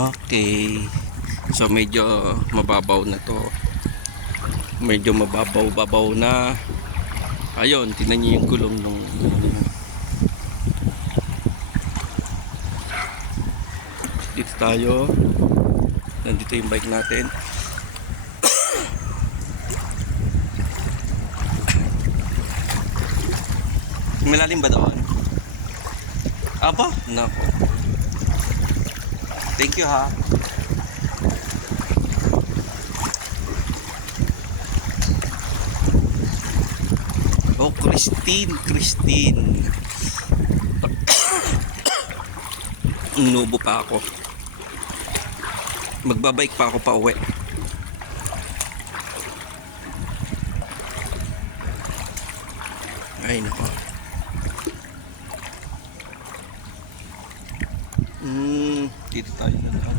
Okay. So medyo mababaw na to. Medyo mababaw-babaw na. Ayun, tingnan niyo yung gulong nung dito tayo. Nandito yung bike natin. Malalim ba doon? Aba? Nako. Thank you ha. Oh, Christine. Inubo pa ako. Magbabike pa ako pa uwi. Ay nako. Dito tayo na lang.